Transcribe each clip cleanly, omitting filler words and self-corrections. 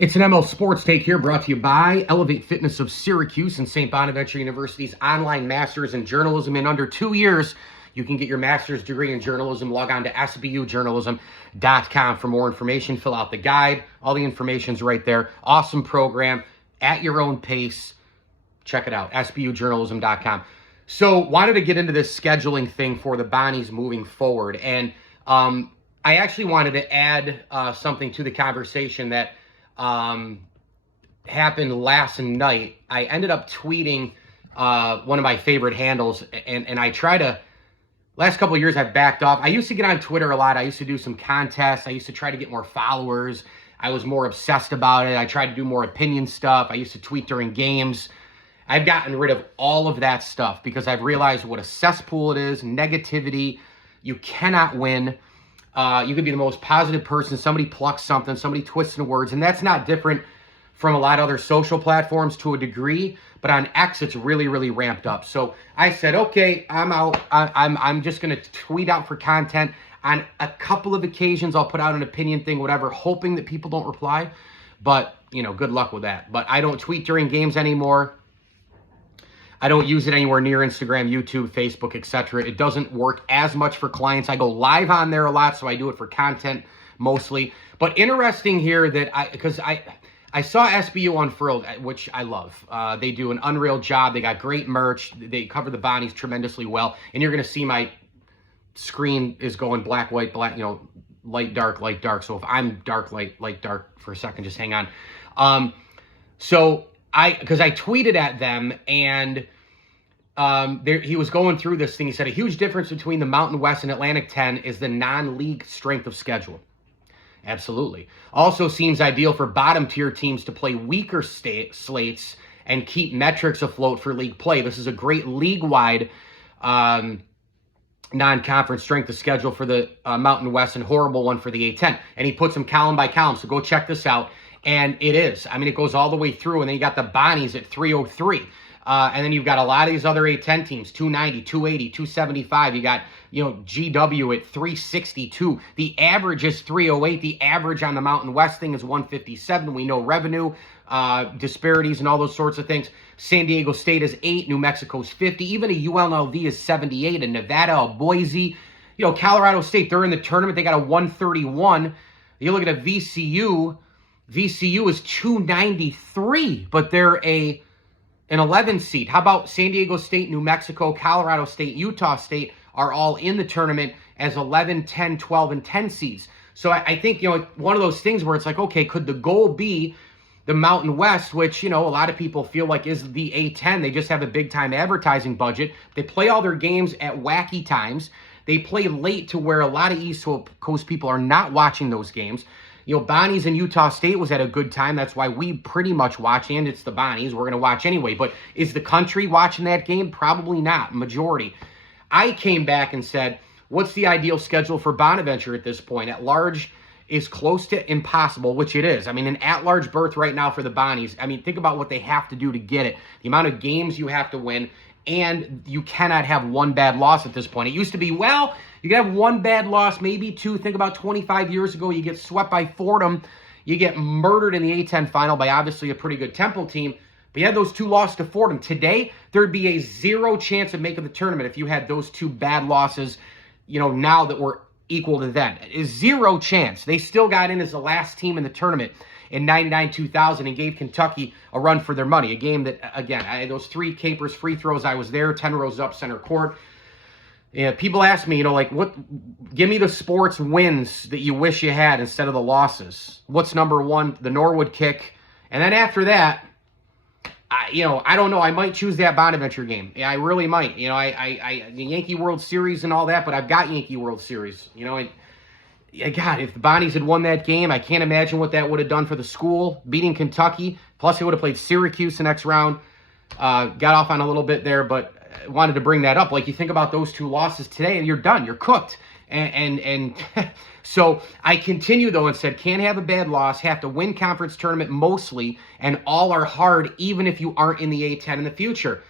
It's an ML Sports Take here, brought to you by Elevate Fitness of Syracuse and St. Bonaventure University's online Masters in Journalism. In under 2 years, you can get your master's degree in journalism. Log on to sbujournalism.com for more information. Fill out the guide. All the information's right there. Awesome program at your own pace. Check it out, sbujournalism.com. So wanted to get into this scheduling thing for the Bonnies moving forward. And I actually wanted to add something to the conversation that happened last night. I ended up tweeting one of my favorite handles, and I try to, last couple of years I've backed off. I used to get on Twitter a lot. I used to do some contests. I used to try to get more followers. I was more obsessed about it. I tried to do more opinion stuff. I used to tweet during games. I've gotten rid of all of that stuff because I've realized what a cesspool it is, negativity. You cannot win. You could be the most positive person. Somebody plucks something, somebody twists the words, and that's not different from a lot of other social platforms to a degree, but on X, it's really, really ramped up. So I said, okay, I'm out. I'm just going to tweet out for content. On a couple of occasions, I'll put out an opinion thing, whatever, hoping that people don't reply, but, you know, good luck with that. But I don't tweet during games anymore. I don't use it anywhere near Instagram, YouTube, Facebook, etc. It doesn't work as much for clients. I go live on there a lot, so I do it for content mostly. But interesting here that because I saw SBU Unfurled, which I love. They do an unreal job. They got great merch. They cover the Bonnies tremendously well. And you're going to see my screen is going black, white, black, you know, light, dark, light, dark. So if I'm dark, light, dark for a second, just hang on. Because I tweeted at them, and he was going through this thing. He said a huge difference between the Mountain West and Atlantic 10 is the non-league strength of schedule. Absolutely. Also seems ideal for bottom-tier teams to play weaker slates and keep metrics afloat for league play. This is a great league-wide non-conference strength of schedule for the Mountain West and horrible one for the A10. And he puts them column by column, so go check this out. And it is. I mean, it goes all the way through, and then you got the Bonnies at 303. And then you've got a lot of these other A10 teams, 290, 280, 275. You got, you know, GW at 362. The average is 308. The average on the Mountain West thing is 157. We know revenue disparities and all those sorts of things. San Diego State is 8. New Mexico's 50. Even a UNLV is 78. And Nevada, a Boise. You know, Colorado State, they're in the tournament. They got a 131. You look at a VCU. VCU is 293, but they're an 11 seed. How about San Diego State, New Mexico, Colorado State, Utah State are all in the tournament as 11, 10, 12, and 10 seeds. So I think, you know, one of those things where it's like, okay, could the goal be the Mountain West, which, you know, a lot of people feel like is the A10. They just have a big-time advertising budget. They play all their games at wacky times. They play late to where a lot of East Coast people are not watching those games. You know, Bonnies and Utah State was at a good time. That's why we pretty much watch, and it's the Bonnies. We're going to watch anyway. But is the country watching that game? Probably not, majority. I came back and said, what's the ideal schedule for Bonaventure at this point? At large is close to impossible, which it is. I mean, an at-large berth right now for the Bonnies, I mean, think about what they have to do to get it. The amount of games you have to win, and you cannot have one bad loss at this point. It used to be, well, you can have one bad loss, maybe two. Think about 25 years ago, you get swept by Fordham. You get murdered in the A10 final by obviously a pretty good Temple team. But you had those two losses to Fordham. Today, there'd be a 0 chance of making the tournament if you had those two bad losses, you know, now that we're equal to then. A 0 chance. They still got in as the last team in the tournament in 99-2000 and gave Kentucky a run for their money. A game that, again, those 3 Capers free throws, I was there, 10 rows up center court. Yeah, people ask me, you know, like, give me the sports wins that you wish you had instead of the losses. What's number one? The Norwood kick. And then after that, I don't know. I might choose that Bonaventure game. Yeah, I really might. You know, the Yankee World Series and all that, but I've got Yankee World Series. You know, God, if the Bonnies had won that game, I can't imagine what that would have done for the school. Beating Kentucky, plus they would have played Syracuse the next round. Got off on a little bit there, but wanted to bring that up. Like, you think about those 2 losses today, and you're done. You're cooked. And so I continue, though, and said, can't have a bad loss, have to win conference tournament mostly, and all are hard, even if you aren't in the A10 in the future.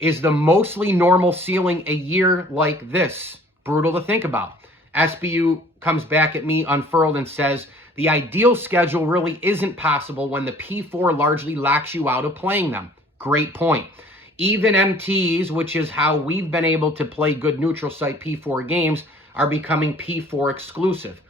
Is the mostly normal ceiling a year like this? Brutal to think about. SBU comes back at me unfurled and says, The ideal schedule really isn't possible when the P4 largely locks you out of playing them. Great point. Even MTs, which is how we've been able to play good neutral site P4 games, are becoming P4 exclusive.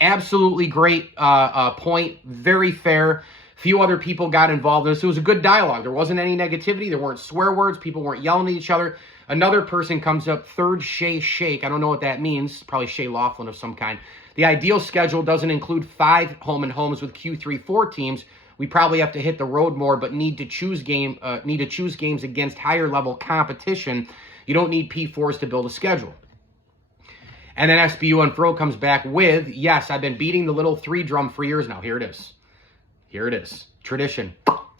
Absolutely great point. Very fair. Few other people got involved in this. It was a good dialogue. There wasn't any negativity. There weren't swear words. People weren't yelling at each other. Another person comes up, third Shay Shake. I don't know what that means. Probably Shay Laughlin of some kind. The ideal schedule doesn't include 5 home and homes with Q3-4 teams. We probably have to hit the road more, but need to choose games against higher level competition. You don't need P4s to build a schedule. And then SBU Unfurled comes back with, yes, I've been beating the little 3 drum for years now. Here it is. Here it is. Tradition.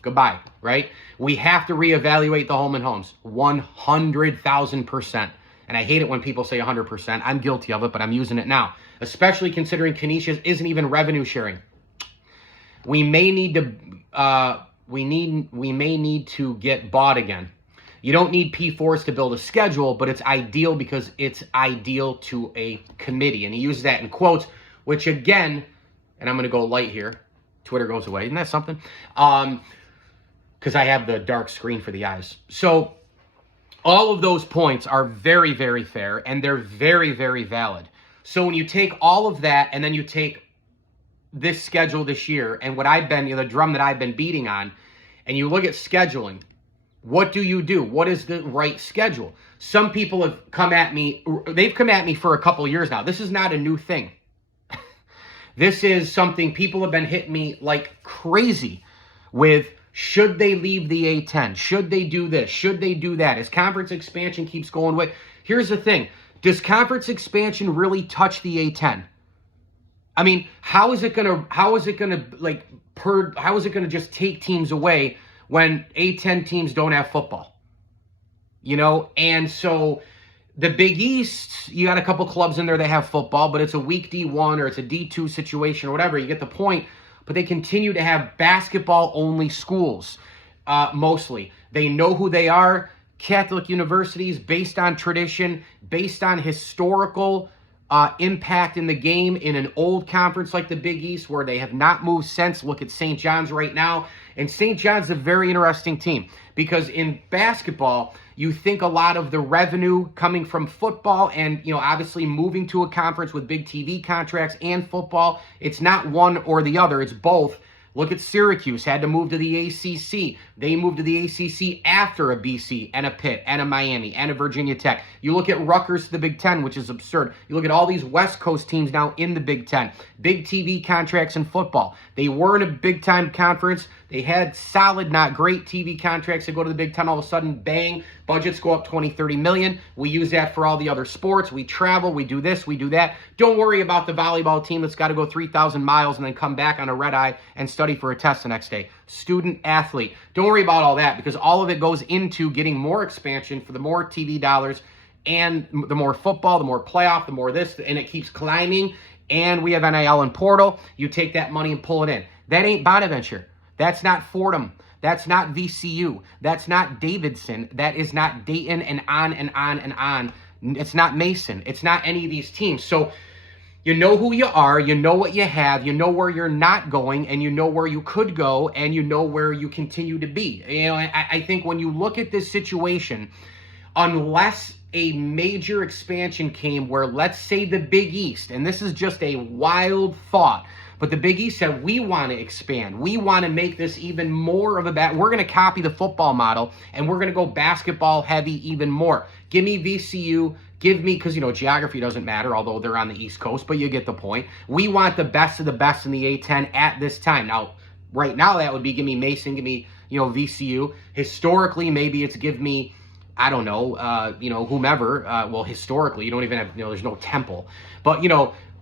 Goodbye, right? We have to reevaluate the home and homes. 100,000%. And I hate it when people say 100%. I'm guilty of it, but I'm using it now. Especially considering Canisius isn't even revenue sharing. We may need to we may need to get bought again. You don't need P4s to build a schedule, but it's ideal because it's ideal to a committee. And he uses that in quotes, which again, and I'm going to go light here. Twitter goes away. Isn't that something? Because I have the dark screen for the eyes. So all of those points are very, very fair, and they're very, very valid. So when you take all of that and then you take this schedule this year and what I've been, the drum that I've been beating on, and you look at scheduling, what do you do? What is the right schedule? Some people have come at me. They've come at me for a couple of years now. This is not a new thing. This is something people have been hitting me like crazy with. Should they leave the A10? Should they do this? Should they do that? As conference expansion keeps going away. Here's the thing. Does conference expansion really touch the A10? I mean, how is it gonna just take teams away when A10 teams don't have football? And so the Big East, you got a couple clubs in there that have football, but it's a weak D1 or it's a D2 situation or whatever. You get the point. But they continue to have basketball-only schools, mostly. They know who they are. Catholic universities, based on tradition, based on historical impact in the game in an old conference like the Big East where they have not moved since. Look at St. John's right now. And St. John's a very interesting team because in basketball, you think a lot of the revenue coming from football and, obviously moving to a conference with big TV contracts and football. It's not one or the other. It's both. Look at Syracuse, had to move to the ACC. They moved to the ACC after a BC and a Pitt and a Miami and a Virginia Tech. You look at Rutgers to the Big Ten, which is absurd. You look at all these West Coast teams now in the Big Ten. Big TV contracts in football. They were in a big-time conference. They had solid, not great TV contracts. They go to the Big Ten, all of a sudden, bang, budgets go up 20, 30 million. We use that for all the other sports. We travel, we do this, we do that. Don't worry about the volleyball team that's got to go 3,000 miles and then come back on a red eye and study for a test the next day. Student athlete. Don't worry about all that because all of it goes into getting more expansion for the more TV dollars and the more football, the more playoff, the more this, and it keeps climbing. And we have NIL and portal. You take that money and pull it in. That ain't Bonaventure. That's not Fordham. That's not VCU. That's not Davidson. That is not Dayton and on and on and on. It's not Mason. It's not any of these teams. So you know who you are. You know what you have. You know where you're not going, and you know where you could go, and you know where you continue to be. I think when you look at this situation, unless a major expansion came where, let's say, the Big East, and this is just a wild thought, but the Big East said, we want to expand. We want to make this even more of a we're going to copy the football model, and we're going to go basketball heavy even more. Give me VCU. Give me, because, geography doesn't matter, although they're on the East Coast, but you get the point. We want the best of the best in the A10 at this time. Now, right now, that would be give me Mason, give me, VCU. Historically, maybe it's give me, I don't know, whomever. Well, historically, you don't even have, there's no Temple. But,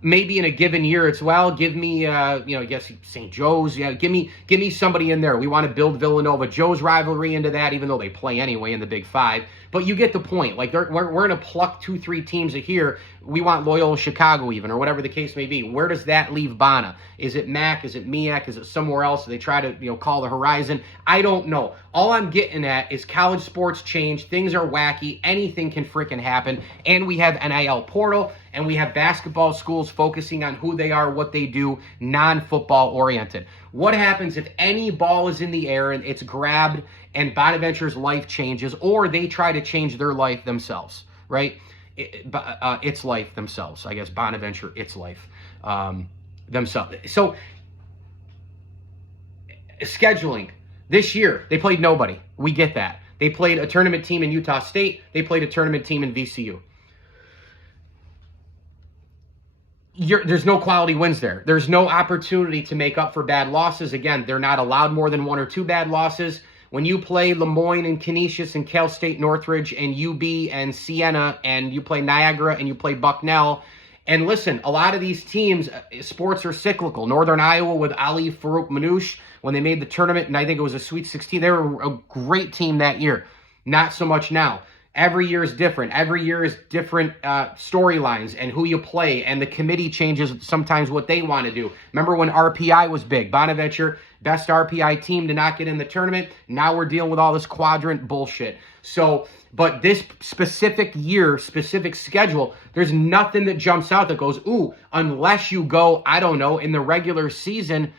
maybe in a given year, it's, well, give me, I guess St. Joe's. Yeah, give me somebody in there. We want to build Villanova Joe's rivalry into that, even though they play anyway in the Big Five. But you get the point. Like, we're going to pluck 2-3 teams a here. We want Loyola Chicago even, or whatever the case may be. Where does that leave Bonna? Is it MAC? Is it MEAC? Is it somewhere else? Do they try to, call the horizon? I don't know. All I'm getting at is college sports change. Things are wacky. Anything can freaking happen. And we have NIL portal. and we have basketball schools focusing on who they are, what they do, non-football oriented. What happens if any ball is in the air and it's grabbed and Bonaventure's life changes, or they try to change their life themselves, right? Its life themselves, I guess. Bonaventure, its life themselves. So scheduling this year, they played nobody. We get that. They played a tournament team in Utah State. They played a tournament team in VCU. There's no quality wins there. There's no opportunity to make up for bad losses. Again, they're not allowed more than 1 or 2 bad losses. When you play Lemoyne and Canisius and Cal State Northridge and UB and Siena, and you play Niagara and you play Bucknell, and listen, a lot of these teams, sports are cyclical. Northern Iowa with Ali Farouk Manouche, when they made the tournament, and I think it was a Sweet 16, they were a great team that year. Not so much now. Every year is different. Every year is different storylines and who you play, and the committee changes sometimes what they want to do. Remember when RPI was big? Bonaventure, best RPI team to not get in the tournament. Now we're dealing with all this quadrant bullshit. So, but this specific year, specific schedule, there's nothing that jumps out that goes, ooh, unless you go, I don't know, in the regular season.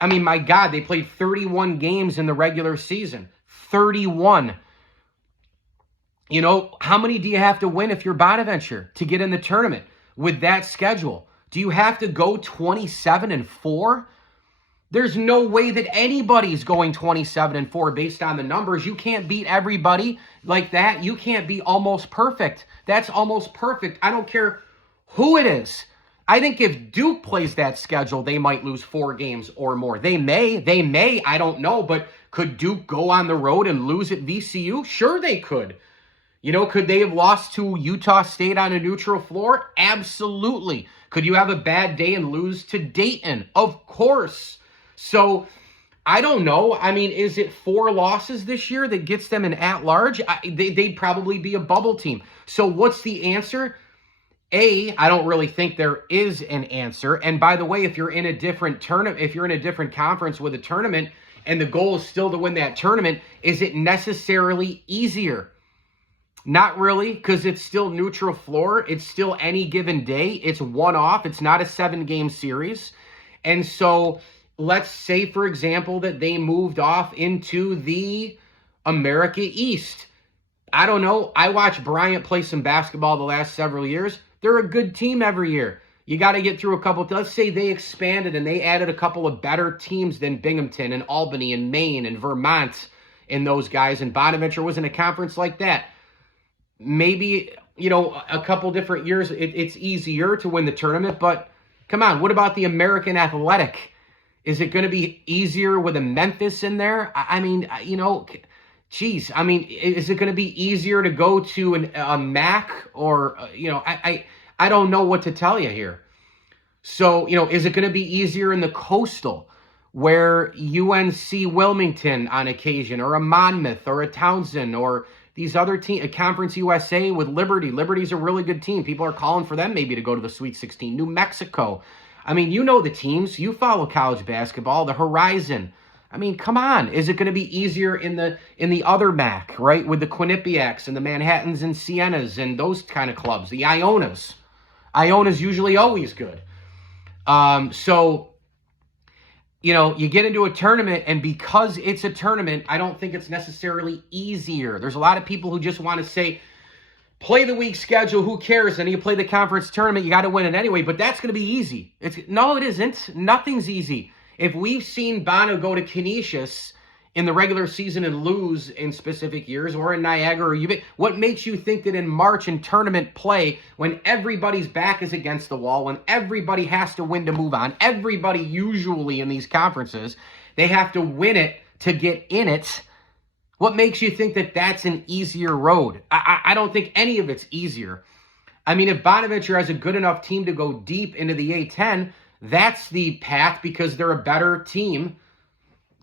I mean, my God, they played 31 games in the regular season. 31. You know, how many do you have to win if you're Bonaventure to get in the tournament with that schedule? Do you have to go 27-4? There's no way that anybody's going 27-4 based on the numbers. You can't beat everybody like that. You can't be almost perfect. That's almost perfect. I don't care who it is. I think if Duke plays that schedule, they might lose 4 games or more. They may, I don't know, but could Duke go on the road and lose at VCU? Sure they could. You know, could they have lost to Utah State on a neutral floor? Absolutely. Could you have a bad day and lose to Dayton? Of course. So, I don't know. I mean, is it 4 losses this year that gets them an at-large? They'd probably be a bubble team. So, what's the answer? I don't really think there is an answer. And by the way, if you're in a different tournament, if you're in a different conference with a tournament, and the goal is still to win that tournament, is it necessarily easier? Not really, because it's still neutral floor. It's still any given day. It's one-off. It's not a 7-game series. And so let's say, for example, that they moved off into the America East. I don't know. I watched Bryant play some basketball the last several years. They're a good team every year. You got to get through a couple. Let's say they expanded and they added a couple of better teams than Binghamton and Albany and Maine and Vermont and those guys. And Bonaventure was in a conference like that. Maybe, you know, a couple different years, it's easier to win the tournament. But come on, what about the American Athletic? Is it going to be easier with a Memphis in there? I mean, you know, geez. I mean, is it going to be easier to go to a MAC or, you know, I don't know what to tell you here. So, you know, is it going to be easier in the Coastal where UNC Wilmington on occasion or a Monmouth or a Townsend or these other teams, Conference USA with Liberty. Liberty's a really good team. People are calling for them maybe to go to the Sweet 16. New Mexico. I mean, you know the teams. You follow college basketball. The Horizon. I mean, come on. Is it going to be easier in the other MAC, right? With the Quinnipiacs and the Manhattans and Sienas and those kind of clubs. The Ionas. Iona's usually always good. So, you know, you get into a tournament, and because it's a tournament, I don't think it's necessarily easier. There's a lot of people who just want to say, play the week schedule, who cares? And you play the conference tournament, you got to win it anyway. But that's going to be easy. No, it isn't. Nothing's easy. If we've seen Bono go to Canisius in the regular season and lose in specific years, or in Niagara, or what makes you think that in March in tournament play, when everybody's back is against the wall, when everybody has to win to move on, everybody usually in these conferences, they have to win it to get in it. What makes you think that that's an easier road? I don't think any of it's easier. I mean, if Bonaventure has a good enough team to go deep into the A-10, that's the path because they're a better team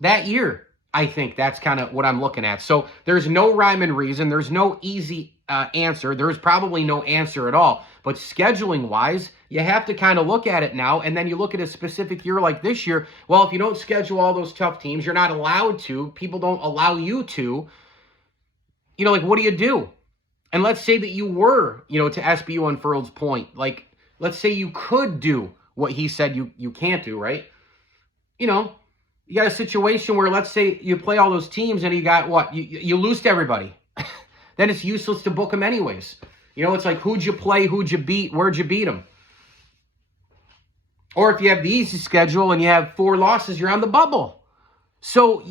that year. I think that's kind of what I'm looking at. So there's no rhyme and reason. There's no easy answer. There's probably no answer at all. But scheduling-wise, you have to kind of look at it now, and then you look at a specific year like this year. Well, if you don't schedule all those tough teams, you're not allowed to. People don't allow you to. You know, like, what do you do? And let's say that you were, to SBU Unfurled's point, like, let's say you could do what he said you can't do, right? You got a situation where, let's say you play all those teams and you got what? You lose to everybody. Then it's useless to book them anyways. It's like, who'd you play? Who'd you beat? Where'd you beat them? Or if you have the easy schedule and you have 4 losses, you're on the bubble. So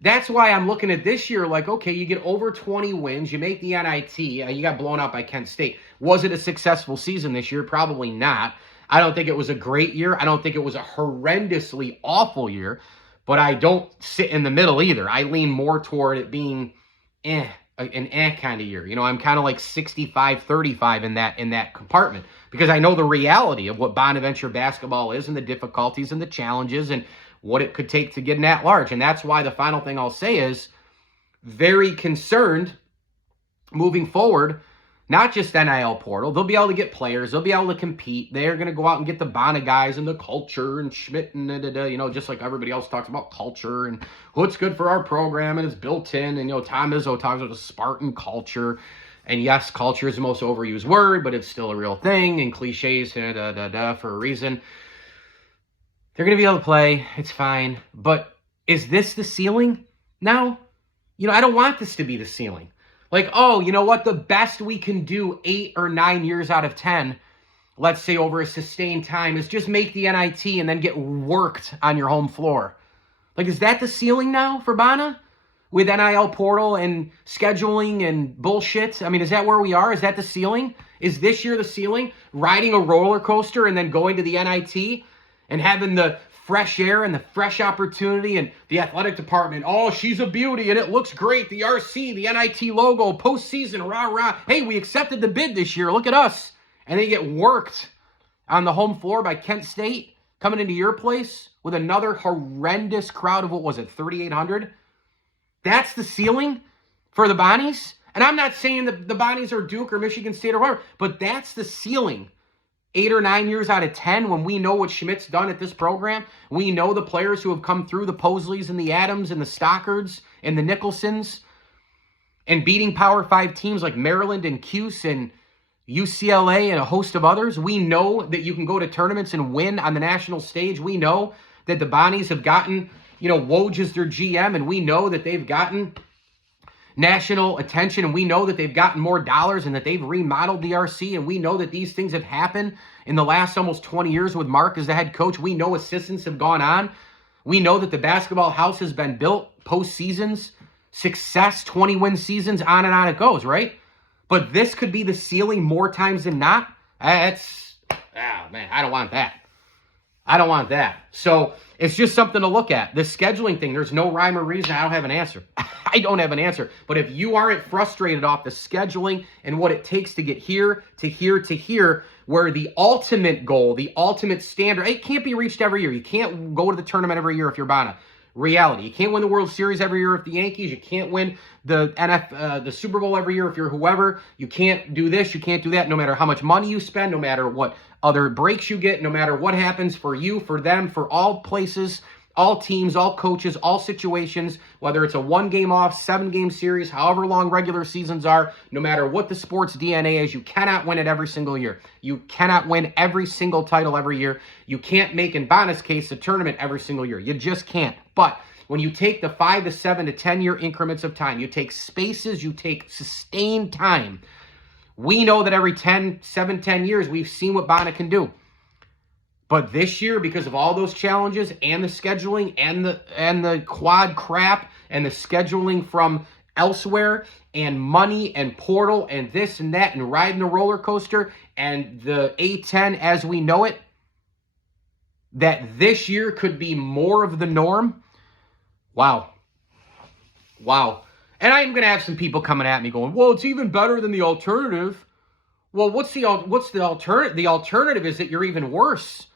that's why I'm looking at this year like, okay, you get over 20 wins, you make the NIT, you got blown out by Kent State. Was it a successful season this year? Probably not. I don't think it was a great year. I don't think it was a horrendously awful year, but I don't sit in the middle either. I lean more toward it being an kind of year. I'm kind of like 65-35 in that compartment, because I know the reality of what Bonaventure basketball is and the difficulties and the challenges and what it could take to get an at-large. And that's why the final thing I'll say is very concerned moving forward. Not just NIL portal. They'll be able to get players. They'll be able to compete. They're going to go out and get the Bana guys and the culture and Schmidt and just like everybody else talks about culture and what's good for our program and it's built in. And, Tom Izzo talks about the Spartan culture. And yes, culture is the most overused word, but it's still a real thing. And cliches for a reason. They're going to be able to play. It's fine. But is this the ceiling now? I don't want this to be the ceiling. Like, oh, you know what? The best we can do 8 or 9 years out of 10, let's say over a sustained time, is just make the NIT and then get worked on your home floor. Like, is that the ceiling now for Bana? With NIL portal and scheduling and bullshit? Is that where we are? Is that the ceiling? Is this year the ceiling? Riding a roller coaster and then going to the NIT and having the fresh air and the fresh opportunity and the athletic department. Oh, she's a beauty and it looks great. The RC, the NIT logo, postseason, rah, rah. Hey, we accepted the bid this year. Look at us. And they get worked on the home floor by Kent State coming into your place with another horrendous crowd of, 3,800? That's the ceiling for the Bonnies? And I'm not saying that the Bonnies are Duke or Michigan State or whatever, but that's the ceiling. 8 or 9 years out of 10, when we know what Schmidt's done at this program, we know the players who have come through, the Posleys and the Adams and the Stockards and the Nicholsons, and beating Power 5 teams like Maryland and Cuse and UCLA and a host of others. We know that you can go to tournaments and win on the national stage. We know that the Bonnies have gotten, Woj as their GM, and we know that they've gotten national attention, and we know that they've gotten more dollars and that they've remodeled the RC, and we know that these things have happened in the last almost 20 years with Mark as the head coach. We know assistants have gone on. We know that the basketball house has been built, postseasons, success, 20-win seasons, on and on it goes, right? But this could be the ceiling more times than not. I don't want that. I don't want that. So it's just something to look at. The scheduling thing, there's no rhyme or reason. I don't have an answer. I don't have an answer. But if you aren't frustrated off the scheduling and what it takes to get here, to here, to here, where the ultimate goal, the ultimate standard, it can't be reached every year. You can't go to the tournament every year if you're Bana. Reality. You can't win the World Series every year if the Yankees. You can't win the Super Bowl every year if you're whoever. You can't do this. You can't do that. No matter how much money you spend, no matter what other breaks you get, no matter what happens for you, for them, for all places, all teams, all coaches, all situations, whether it's a 1-game off, 7-game series, however long regular seasons are, no matter what the sports DNA is, you cannot win it every single year. You cannot win every single title every year. You can't make, in Bana's case, a tournament every single year. You just can't. But when you take the 5 to 7 to 10-year increments of time, you take spaces, you take sustained time, we know that every 10 years, we've seen what Bana can do. But this year, because of all those challenges and the scheduling and the quad crap and the scheduling from elsewhere and money and portal and this and that and riding the roller coaster and the A10 as we know it, that this year could be more of the norm. Wow. And I'm going to have some people coming at me going, well, it's even better than the alternative. Well, what's the alternative? The alternative is that you're even worse.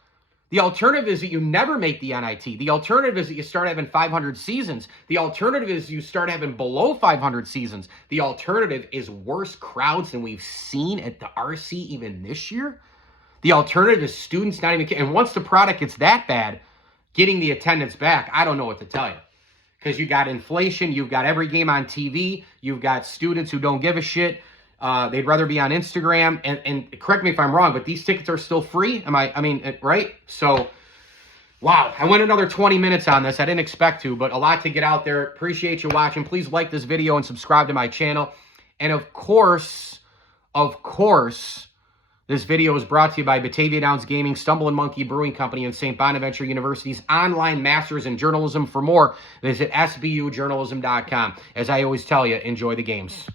The alternative is that you never make the NIT. The alternative is that you start having 500 seasons. The alternative is you start having below 500 seasons. The alternative is worse crowds than we've seen at the RC even this year. The alternative is students not even... And once the product gets that bad, getting the attendance back, I don't know what to tell you. Because you got inflation, you've got every game on TV, you've got students who don't give a shit, They'd rather be on Instagram. And correct me if I'm wrong, but these tickets are still free. I mean, right? So, wow. I went another 20 minutes on this. I didn't expect to, but a lot to get out there. Appreciate you watching. Please like this video and subscribe to my channel. And of course, this video is brought to you by Batavia Downs Gaming, Stumble and Monkey Brewing Company, and St. Bonaventure University's online Masters in Journalism. For more, visit sbujournalism.com. As I always tell you, enjoy the games.